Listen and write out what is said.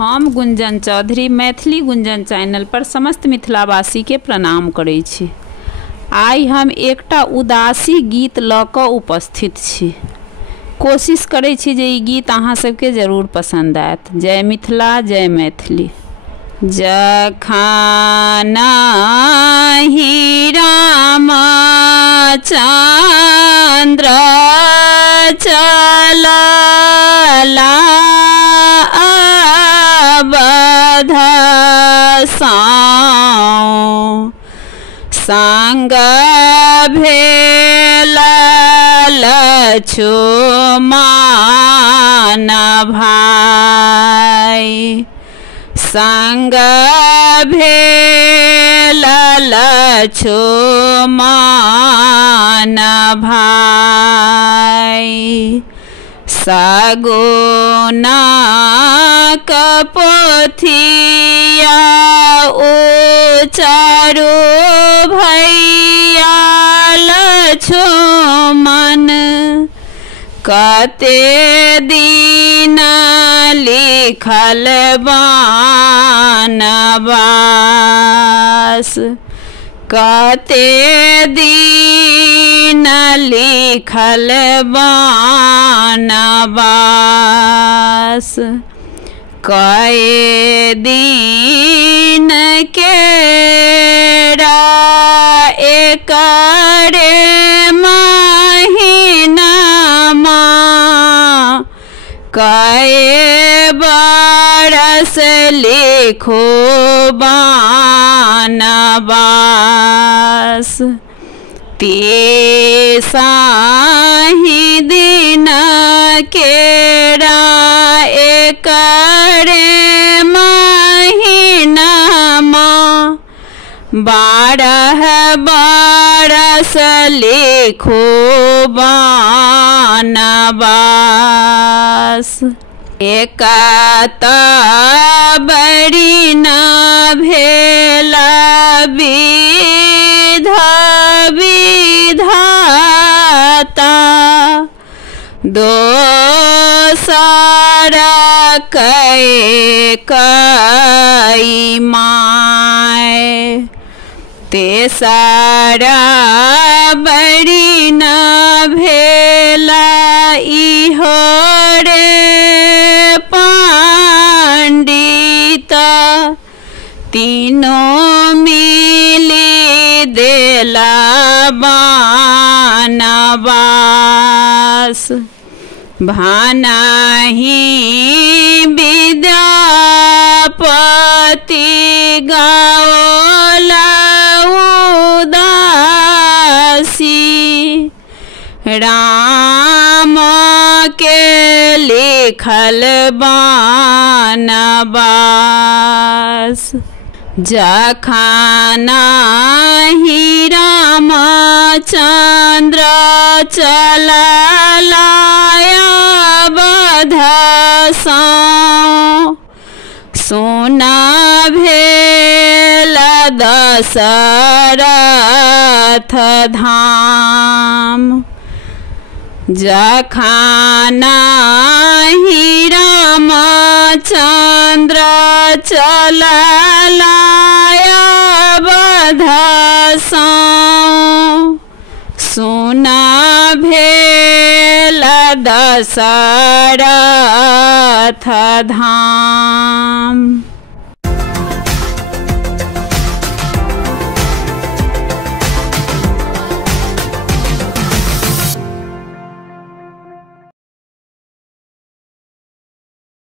हम गुंजन चौधरी मैथिली गुंजन चैनल पर समस्त मिथिलावासी के प्रणाम करै छी। आइ हम एकटा उदासी गीत लऽ कऽ उपस्थित छी। कोशिश करै छी जे ई गीत अहाँ सबके जरूर पसंद आयत। जय मिथिला, जय मैथिली। जखन रामचंद्र चलला अवध संग भेल लक्ष्मण भाई, संग भेल लक्ष्मण भाई। सगुना पोथिया उचारू भैया लक्ष्मण, कते दिन लिखल बनवास, कते दिन लिखल बनवास। कए दिन केरा एकरे महीनामा, कए बरस लिखो बनवास। तेसाही दिन केरा एकरे महीनामा, 12 बरस लिखो बनवास। एक बरी न भेला विधाता, दोसर कई माय। तेसरा बरी न भेला इहो रे पंडित, तीनों मिली देला बनवास। भानाहि विद्यापति गाओला उदासी, राम के लिखल बनवास। जखन रामचंद्र चलला अवध सुना भेल दशरथ धाम। जखन रामचंद्र चलला अवध सुना भेल दशरथ धाम।